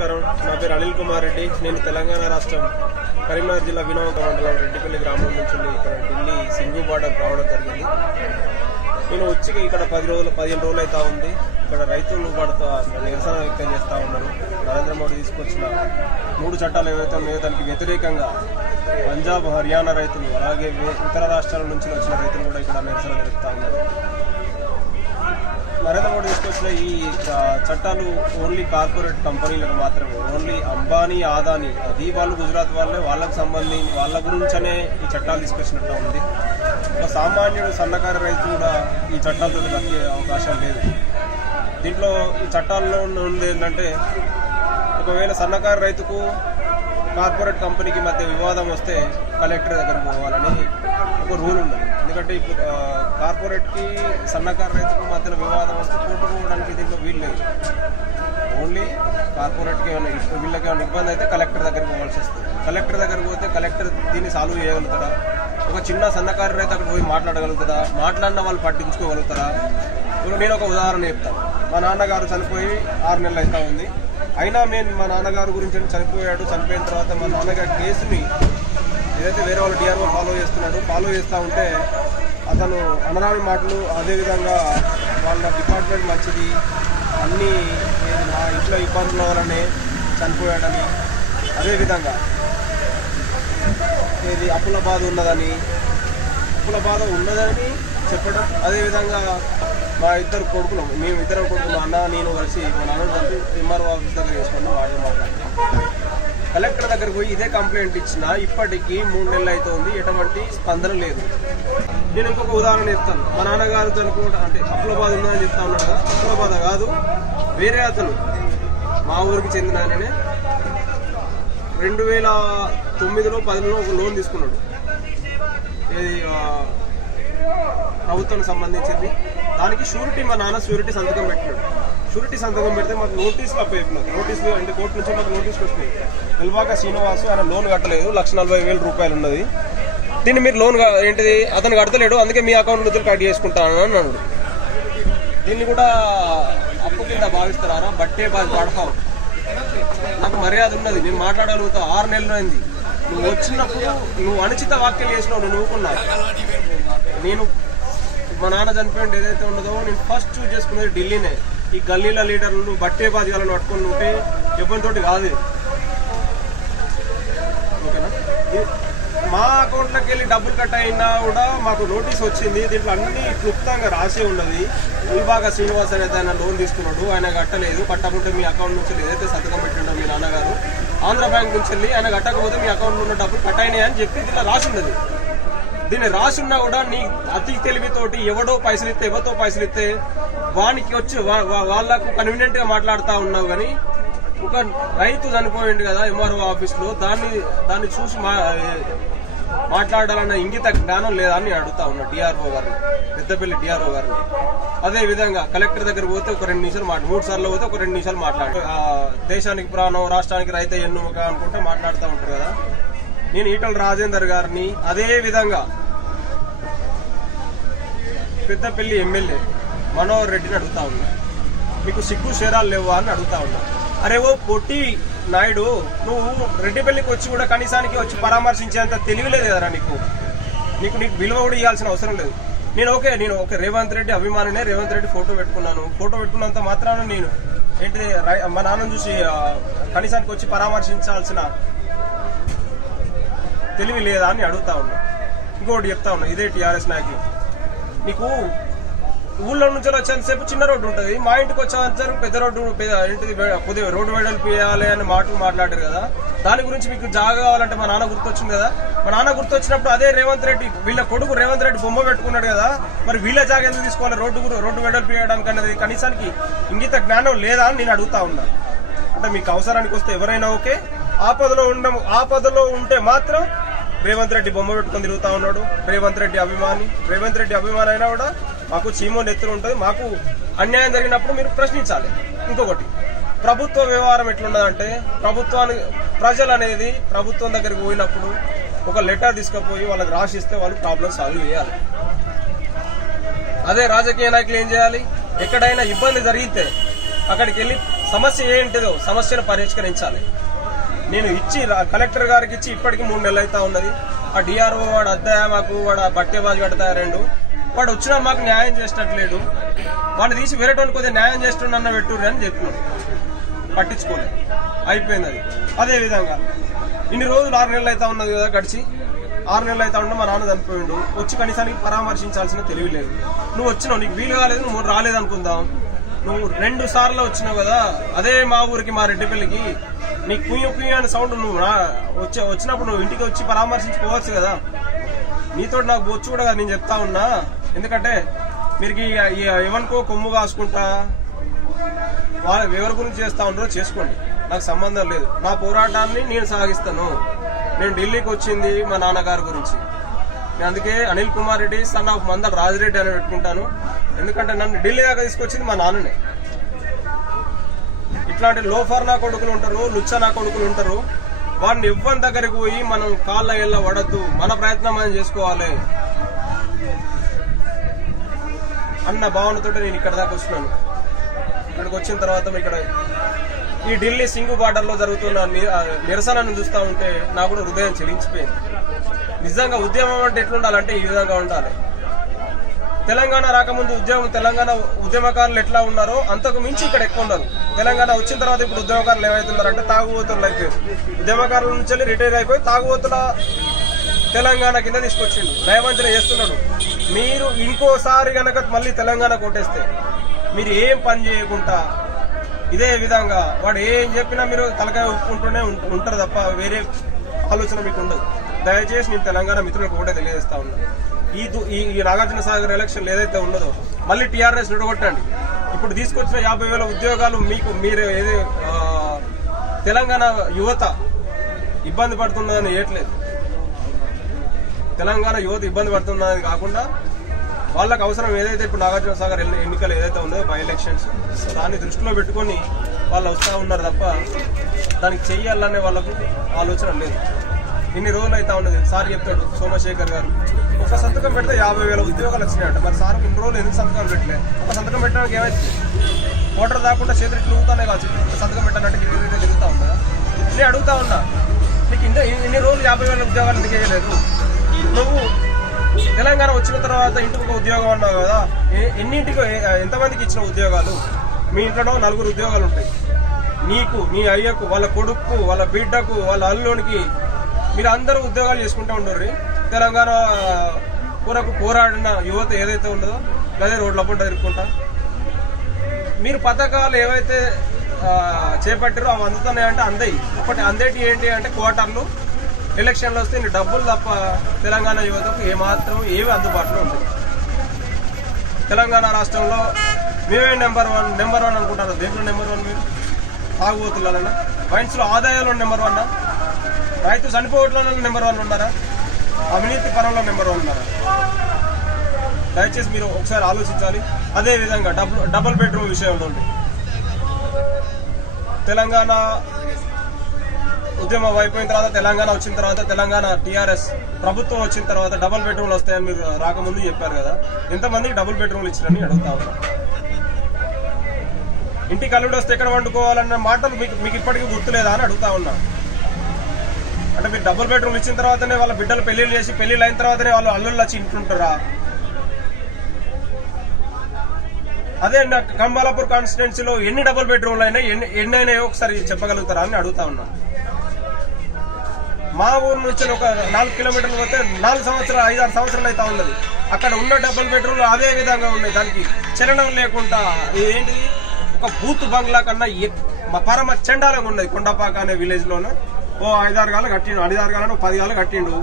నమస్కారం. నా పేరు అనిల్ కుమార్ రెడ్డి. నేను తెలంగాణ రాష్ట్రం కరీంనగర్ జిల్లా వినోక మండలం రెడ్డిపల్లి గ్రామం నుంచి ఇక్కడ ఢిల్లీ సింగు బార్డర్ రావడం జరిగింది. నేను వచ్చి ఇక్కడ 15 రోజులు అవుతా ఉంది. ఇక్కడ రైతులు పడుతూ నిరసన వ్యక్తం చేస్తూ ఉన్నారు. నరేంద్ర మోడీ తీసుకొచ్చిన 3 చట్టాలు ఏవైతే ఉన్నాయో దానికి వ్యతిరేకంగా పంజాబ్, హర్యానా రైతులు అలాగే ఇతర రాష్ట్రాల నుంచి వచ్చిన రైతులు కూడా ఇక్కడ నిరసన తెలుపుతూ ఉన్నారు. నరేంద్ర మోడీ తీసుకొచ్చిన ఈ చట్టాలు ఓన్లీ కార్పొరేట్ కంపెనీలకు మాత్రమే, ఓన్లీ అంబానీ, ఆదానీ, అది వాళ్ళు గుజరాత్ వాళ్ళే, వాళ్ళకు సంబంధించి వాళ్ళ గురించనే ఈ చట్టాలు తీసుకొచ్చినట్టు ఉంది. ఒక సామాన్యుడు సన్నకారు రైతు కూడా ఈ చట్టాలతో బతికే అవకాశం లేదు. దీంట్లో ఈ చట్టాల్లో ఉంది ఏంటంటే, ఒకవేళ సన్నకారు రైతుకు కార్పొరేట్ కంపెనీకి మధ్య వివాదం వస్తే కలెక్టర్ దగ్గరకు పోవాలని ఒక రూల్ ఉన్నది. ఎందుకంటే ఇప్పుడు కార్పొరేట్కి సన్నకారు రైతుకు మధ్యన వివాదం వస్తే కోర్టుకు పోవడానికి దీంట్లో వీలు లేదు. ఓన్లీ కార్పొరేట్కి వీళ్ళకి ఏమైనా ఇబ్బంది అయితే కలెక్టర్ దగ్గరికి పోవాల్సి వస్తుంది. కలెక్టర్ దగ్గరికి పోతే కలెక్టర్ దీన్ని సాల్వ్ చేయగలుగుతారా? ఒక చిన్న సన్నకారు రైతు అక్కడ పోయి మాట్లాడగలుగుతారా? మాట్లాడిన వాళ్ళు పట్టించుకోగలుగుతారా? ఇప్పుడు నేను ఒక ఉదాహరణ చెప్తాను. మా నాన్నగారు చనిపోయి 6 నెలలు అవుతా ఉంది. అయినా మా నాన్నగారు గురించి చనిపోయాడు. చనిపోయిన తర్వాత మా నాన్నగారి కేసుని ఏదైతే వేరే వాళ్ళు డిఆర్ఓ ఫాలో చేస్తూ ఉంటే అతను అనరాని మాటలు, అదేవిధంగా వాళ్ళ డిపార్ట్మెంట్ మంచిది, అన్నీ మా ఇంట్లో ఇబ్బందుల వల్లనే చనిపోయాడని, అదేవిధంగా ఏది అప్పుల బాధ ఉన్నదని చెప్పడం, అదేవిధంగా మా ఇద్దరు కొడుకులు, మేమిద్దరం కొడుకులు, అన్న నేను కలిసి మా నాన్న కలిసి ఎంఆర్ఓ ఆఫీస్ దగ్గర వేసుకుని మాట్లాడుతున్నాం. కలెక్టర్ దగ్గరకు పోయి ఇదే కంప్లైంట్ ఇచ్చినా ఇప్పటికీ 3 నెలలు అవుతుంది, ఎటువంటి స్పందన లేదు. నేను ఇంకొక ఉదాహరణ చెప్తాను. మా నాన్నగారు చనిపోవడం అంటే అప్పుల బాధ ఉందని చెప్తా ఉన్నాడు కదా, అప్పుల బాధ కాదు, వేరే అతను మా ఊరికి చెందిన ఆయననే 2009లో 10లో ఒక లోన్ తీసుకున్నాడు. ఇది ప్రభుత్వానికి సంబంధించింది. దానికి షూరిటీ మా నాన్న షూరిటీ సంతకం పెట్టినాడు. షూరిటీ సంతకం పెడితే మాకు నోటీసులు అప్పయిపోయినారు. నోటీసులు అంటే కోర్టు నుంచి మాకు నోటీసులు వస్తున్నాయి. నిల్వాక శ్రీనివాసు ఆయన లోన్ కట్టలేదు, 1,40,000 రూపాయలు ఉన్నది. దీన్ని మీరు లోన్ ఏంటిది అతను కడతలేడు, అందుకే మీ అకౌంట్ నుంచి కట్ చేసుకుంటాను అని అన్నాడు. దీన్ని కూడా అప్పు కింద భావిస్తారా? బట్టే పడతావు. నాకు మర్యాద ఉన్నది, నేను మాట్లాడగలుగుతా. 6 నెలలు అయింది. నువ్వు వచ్చినప్పుడు నువ్వు అనుచిత వ్యాఖ్యలు చేసినావు, నువ్వు నవ్వుకున్నావు. నేను మా నాన్న చనిపోయింది ఏదైతే ఉన్నదో నేను ఫస్ట్ చూస్ చేసుకున్నది ఢిల్లీనే. ఈ గల్లీల లీడర్లు బట్టే బాధ్యాలను పట్టుకొని ఉంటే ఎవరితోటి కాదు. ఓకేనా? మా అకౌంట్లోకి వెళ్ళి డబ్బులు కట్ అయినా కూడా మాకు నోటీస్ వచ్చింది. దీంట్లో అన్ని క్లుప్తంగా రాసి ఉన్నది. విభాగ శ్రీనివాస్ అనేది ఆయన లోన్ తీసుకున్నాడు, ఆయన కట్టలేదు. కట్టకుంటే మీ అకౌంట్ నుంచి ఏదైతే సంతకం పెట్టిండో మీ నాన్నగారు ఆంధ్ర బ్యాంక్ నుంచి వెళ్ళి ఆయన కట్టకపోతే మీ అకౌంట్లో ఉన్న డబ్బులు కట్ అయినాయి అని చెప్పి దీంట్లో రాసి ఉన్నది. దీన్ని రాసున్నా కూడా నీ అతి తెలివితోటి ఎవడో పైసలు ఇస్తే వానికి వచ్చి వాళ్ళకు కన్వీనియంట్ గా మాట్లాడుతూ ఉన్నావు. కానీ ఒక రైతు చనిపోయింది కదా ఎంఆర్ఓ ఆఫీస్లో, దాన్ని చూసి మాట్లాడాలన్న ఇంగిత జ్ఞానం లేదా అని అడుగుతా ఉన్నా డిఆర్ఓ గారిని, పెద్దపల్లి డిఆర్ఓ గారిని. అదే విధంగా కలెక్టర్ దగ్గర పోతే ఒక 2 నిమిషాలు 3 సార్లు పోతే ఒక 2 నిమిషాలు మాట్లాడు. దేశానికి ప్రాణం, రాష్ట్రానికి రైతే ఎన్నుముక అనుకుంటే మాట్లాడుతూ ఉంటారు కదా. నేను ఈటల రాజేందర్ గారిని, అదే విధంగా పెద్దపల్లి ఎమ్మెల్యే మనోహర్ రెడ్డిని అడుగుతా ఉన్నా, మీకు సిగ్గు శేరాలు లేవా అని అడుగుతా ఉన్నా. అరే ఓ పొట్టి నాయుడు, నువ్వు రెడ్డిపల్లికి వచ్చి కూడా కనీసానికి వచ్చి పరామర్శించేంత తెలివిలేదు కదరా నీకు విలువ కూడా ఇవ్వాల్సిన అవసరం లేదు. నేను ఓకే రేవంత్ రెడ్డి అభిమానినే, రేవంత్ రెడ్డి ఫోటో పెట్టుకున్నంత మాత్రాన నేను ఏంటిది మా నాన్నను చూసి కనీసానికి వచ్చి పరామర్శించాల్సిన తెలివి లేదా అని అడుగుతా ఉన్నా. ఇంకోటి చెప్తా ఉన్నా, ఇదే టీఆర్ఎస్ నాయకులు, నీకు ఊళ్ళో నుంచి వచ్చేంతసేపు చిన్న రోడ్డు ఉంటుంది, మా ఇంటికి వచ్చేంతసేపు పెద్ద రోడ్డు, కొద్దిగా రోడ్డు వెడల్పు చేయాలి అని మాటలు మాట్లాడారు కదా. దాని గురించి మీకు జాగా కావాలంటే మా నాన్న గుర్తొచ్చింది కదా. మా నాన్న గుర్తొచ్చినప్పుడు అదే రేవంత్ రెడ్డి, వీళ్ళ కొడుకు రేవంత్ రెడ్డి బొమ్మ పెట్టుకున్నాడు కదా, మరి వీళ్ళ జాగా ఎందుకు తీసుకోవాలి? రోడ్డు వెడల్పు చేయడానికి అన్నది కనీసానికి ఇంగిత జ్ఞానం లేదా అని నేను అడుగుతా ఉన్నా. అంటే మీకు అవసరానికి వస్తే ఎవరైనా ఓకే, ఆపదలో ఉంటే మాత్రం రేవంత్ రెడ్డి బొమ్మ పెట్టుకొని తిరుగుతా ఉన్నాడు. రేవంత్ రెడ్డి అభిమాని అయినా కూడా మాకు చీమో నెత్తులు ఉంటుంది. మాకు అన్యాయం జరిగినప్పుడు మీరు ప్రశ్నించాలి. ఇంకొకటి, ప్రభుత్వ వ్యవహారం ఎట్లున్నదంటే, ప్రజలు అనేది ప్రభుత్వం దగ్గరికి పోయినప్పుడు ఒక లెటర్ తీసుకుపోయి వాళ్ళకి రాసిస్తే వాళ్ళు ప్రాబ్లమ్ సాల్వ్ చేయాలి. అదే రాజకీయ నాయకులు ఏం చేయాలి? ఎక్కడైనా ఇబ్బంది జరిగితే అక్కడికి వెళ్ళి సమస్య ఏంటిదో సమస్యను పరిష్కరించాలి. నేను ఇచ్చి కలెక్టర్ గారికి ఇచ్చి ఇప్పటికి 3 నెలలు అవుతా ఉన్నది. ఆ డిఆర్ఓ వాడు అద్దాయా మాకు వాడు బట్టే బాజు కడతాయారండు, వాడు వచ్చినా మాకు న్యాయం చేసినట్లేడు, వాడిని తీసి వేరేటోని కొద్దిగా న్యాయం చేస్తుండన్న పెట్టుర్రు అని చెప్పినాడు. పట్టించుకోలేదు, అయిపోయింది అది. అదేవిధంగా ఇన్ని రోజులు 6 నెలలు అవుతా ఉన్నది కదా, గడిచి 6 నెలలు అవుతా ఉంటే మా నాన్న చనిపోయిండు. వచ్చి కనీసానికి పరామర్శించాల్సిన తెలివి లేదు. నువ్వు వచ్చినావు, నీకు వీలు కాలేదు, నువ్వు రాలేదనుకుందాం. నువ్వు 2 సార్లు వచ్చినావు కదా, అదే మా ఊరికి మా రెడ్డిపల్లికి నీ కుయ్య అనే సౌండ్ నువ్వు వచ్చినప్పుడు నువ్వు ఇంటికి వచ్చి పరామర్శించుకోవచ్చు కదా. నీతో నాకు బొచ్చు కూడా కదా నేను చెప్తా ఉన్నా. ఎందుకంటే మీరు ఎవరికో కొమ్ము కాసుకుంటా వాళ్ళు ఎవరి గురించి చేస్తా ఉన్నారో చేసుకోండి, నాకు సంబంధం లేదు. నా పోరాటాన్ని నేను సాగిస్తాను. నేను ఢిల్లీకి వచ్చింది మా నాన్నగారి గురించి. నేను అందుకే అనిల్ కుమార్ రెడ్డి సన్ ఆఫ్ మందల రాజిరెడ్డి అని పెట్టుకుంటాను. ఎందుకంటే నన్ను ఢిల్లీ దాకా తీసుకొచ్చింది మా నాన్ననే. ఇట్లాంటి లోఫర్ నా కొడుకులు ఉంటారు, లుచ్చ నా కొడుకులు ఉంటారు. వాడిని ఇవ్వని దగ్గరికి పోయి మనం కాళ్ళ ఎల్ల పడద్దు, మన ప్రయత్నం మనం చేసుకోవాలి అన్న భావనతో నేను ఇక్కడ దాకా వచ్చినాను. ఇక్కడికి వచ్చిన తర్వాత ఇక్కడ ఈ ఢిల్లీ సింగు బార్డర్లో జరుగుతున్న నిరసనను చూస్తూ ఉంటే నాకు కూడా హృదయం చెలించిపోయింది. నిజంగా ఉద్యమం అంటే ఎట్లుండాలంటే ఈ విధంగా ఉండాలి. తెలంగాణ రాకముందు తెలంగాణ ఉద్యమకారులు ఎట్లా ఉన్నారో అంతకు మించి ఇక్కడ ఎక్కువ ఉన్నారు. తెలంగాణ వచ్చిన తర్వాత ఇప్పుడు ఉద్యమకారులు ఏమవుతున్నారంటే తాగుబోతులు అయిపోయారు. ఉద్యమకారుల నుంచి రిటైర్ అయిపోయి తాగుబోతుల తెలంగాణ కింద తీసుకొచ్చిండు, నయవంచన చేస్తున్నాడు. మీరు ఇంకోసారి కనుక మళ్ళీ తెలంగాణ కొట్టేస్తే మీరు ఏం పని చేయకుండా ఇదే విధంగా వాడు ఏం చెప్పినా మీరు తలకాయ ఒప్పుకుంటూనే ఉంటారు తప్ప వేరే ఆలోచన మీకు ఉండదు. దయచేసి నేను తెలంగాణ మిత్రులకు కూడా తెలియజేస్తా ఉన్నా, ఈ నాగార్జున సాగర్ ఎలక్షన్లు ఏదైతే ఉన్నదో మళ్ళీ టీఆర్ఎస్ నిడగొట్టండి. ఇప్పుడు తీసుకొచ్చిన 50,000 ఉద్యోగాలు మీరు ఏది తెలంగాణ యువత ఇబ్బంది పడుతున్నదని ఏట్లేదు. తెలంగాణ యువత ఇబ్బంది పడుతున్నది కాకుండా వాళ్ళకు అవసరం ఏదైతే ఇప్పుడు నాగార్జున సాగర్ ఎన్నికలు ఏదైతే ఉందో బై ఎలక్షన్స్, దాన్ని దృష్టిలో పెట్టుకొని వాళ్ళు వస్తూ ఉన్నారు తప్ప దానికి చెయ్యాలనే వాళ్ళకు ఆలోచన లేదు. ఇన్ని రోజులు అయితే ఉన్నది. సార్ చెప్తాడు సోమశేఖర్ గారు, ఒక సంతకం పెడితే 50,000 ఉద్యోగాలు వచ్చినాయంట. మరి సార్ ఇన్ని రోజులు ఎందుకు సంతకం పెట్టలేదు? ఒక సంతకం పెట్టడానికి ఏమైంది? ఓటర్ దాకుండా చేతులు ఇట్లు ఊగుతానే కావచ్చు, సంతకం పెట్టాలంటే తిరుగుతూ ఉందా? నేను అడుగుతా ఉన్నా, నీకు ఇన్ని రోజులు 50,000 ఉద్యోగాలు ఎందుకు వేయలేదు? నువ్వు తెలంగాణ వచ్చిన తర్వాత ఇంటికి ఒక ఉద్యోగం అన్నావు కదా, ఎన్నింటికి ఎంతమందికి ఇచ్చిన ఉద్యోగాలు? మీ ఇంట్లో 4 ఉద్యోగాలు ఉంటాయి. నీకు, నీ అయ్యకు, వాళ్ళ కొడుకు, వాళ్ళ బిడ్డకు, వాళ్ళ అల్లునికి మీరు అందరూ ఉద్యోగాలు చేసుకుంటూ ఉండరు. తెలంగాణ కొరకు పోరాడిన యువత ఏదైతే ఉన్నదో అదే రోడ్ల పంట తిరుక్కుంటా మీరు పథకాలు ఏవైతే చేపట్టారో అవి అందుతున్నాయంటే అందాయి. ఒకటి అందేటి ఏంటి అంటే క్వార్టర్లు, ఎలక్షన్లు వస్తే ఇన్ని డబ్బులు తప్ప తెలంగాణ యువతకు ఏవి అందుబాటులో ఉంది. తెలంగాణ రాష్ట్రంలో మేమే నెంబర్ వన్ అనుకుంటారు. దేంట్లో నెంబర్ 1? మీరు తాగుబోతులన్నా, వైన్స్లో ఆదాయాల్లో నెంబర్ 1, రైతు చనిపోవట్లలో నెంబర్ 1 ఉన్నారా, అవినీతి పరంలో నెంబర్ 1 ఉన్నారా? దయచేసి మీరు ఒకసారి ఆలోచించాలి. అదేవిధంగా డబుల్ బెడ్రూమ్ విషయంలో తెలంగాణ ఉద్యమం అయిపోయిన తర్వాత, తెలంగాణ వచ్చిన తర్వాత, తెలంగాణ టీఆర్ఎస్ ప్రభుత్వం వచ్చిన తర్వాత డబుల్ బెడ్రూమ్లు వస్తాయని మీరు రాకముందు చెప్పారు కదా, ఎంతమందికి డబుల్ బెడ్రూమ్లు ఇచ్చారని అడుగుతా ఉన్నా. ఇంటికి అల్లుడు వస్తే ఎక్కడ వండుకోవాలన్న మాటలు మీకు ఇప్పటికీ గుర్తులేదా అని అడుగుతా ఉన్నా. అంటే మీరు డబుల్ బెడ్రూమ్ ఇచ్చిన తర్వాతనే వాళ్ళ బిడ్డలు పెళ్లిళ్ళు చేసి పెళ్లిళ్ళు అయిన తర్వాతనే వాళ్ళు అల్లుళ్ళు వచ్చి ఇంటుంటారా? అదే కంబాలాపూర్ కాన్స్టిట్యున్సీలో ఎన్ని డబుల్ బెడ్రూమ్లు అయినా ఎన్ని అయినాయో ఒకసారి చెప్పగలుగుతారా అని అడుగుతా ఉన్నా. మా ఊరు నుంచి ఒక 4 కిలోమీటర్లు పోతే 5-6 సంవత్సరాలు అయితే ఉన్నది. అక్కడ ఉన్న డబుల్ బెడ్రూమ్లు అదే విధంగా ఉన్నాయి. దానికి చలనం లేకుండా ఏంటి ఒక బూత్ బంగ్లా కన్నా పరమ చండాలంగా ఉన్నది. కొండపాక అనే విలేజ్ లోన 5-6 గాలు కట్టిండు, 5-6 గాలను 10 గాలు కట్టిండు.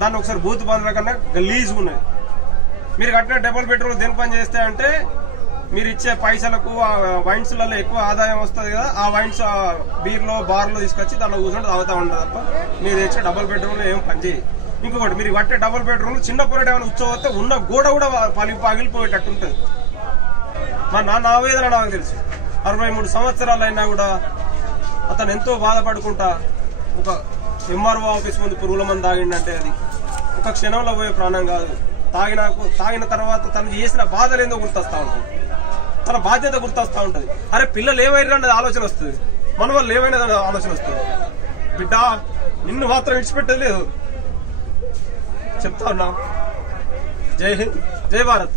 దాన్ని ఒకసారి బూత్ బంగ్లా కన్నా గలీజ్గా ఉన్నది. మీరు కట్టిన డబుల్ బెడ్రూమ్ దేని పని చేస్తే అంటే మీరు ఇచ్చే పైసలకు వైన్స్లలో ఎక్కువ ఆదాయం వస్తుంది కదా, ఆ వైన్స్ బీర్లో బార్లో తీసుకొచ్చి దానిలో కూర్చొని తాగుతా ఉండదు తప్ప మీరు ఇచ్చే డబుల్ బెడ్రూమ్లో ఏం పని చేయి. ఇంకొకటి, మీరు కట్టే డబుల్ బెడ్రూమ్ చిన్న పొరటి ఏమైనా ఉత్సవం ఉన్న గోడ కూడా పగిలిపోయేటట్టు ఉంటుంది. నా వేదన నాకు తెలుసు. 63 సంవత్సరాలు అయినా కూడా అతను ఎంతో బాధపడుకుంటా ఒక ఎంఆర్ఓ ఆఫీస్ ముందు పురుగుల మంది తాగిండంటే అది ఒక క్షణంలో పోయే ప్రాణం కాదు. తాగిన తర్వాత తను చేసిన బాధలు ఏందో గుర్తొస్తా ఉంటుంది. తన బాధ్యత గుర్తొస్తా ఉంటది. అరే పిల్లలు ఏమైనా అన్నది ఆలోచన వస్తుంది, మన వాళ్ళు ఏమైనా ఆలోచన వస్తుంది. బిడ్డ నిన్ను మాత్రం విడిచిపెట్టేది లేదు చెప్తా ఉన్నా. జై హింద్, జై భారత్.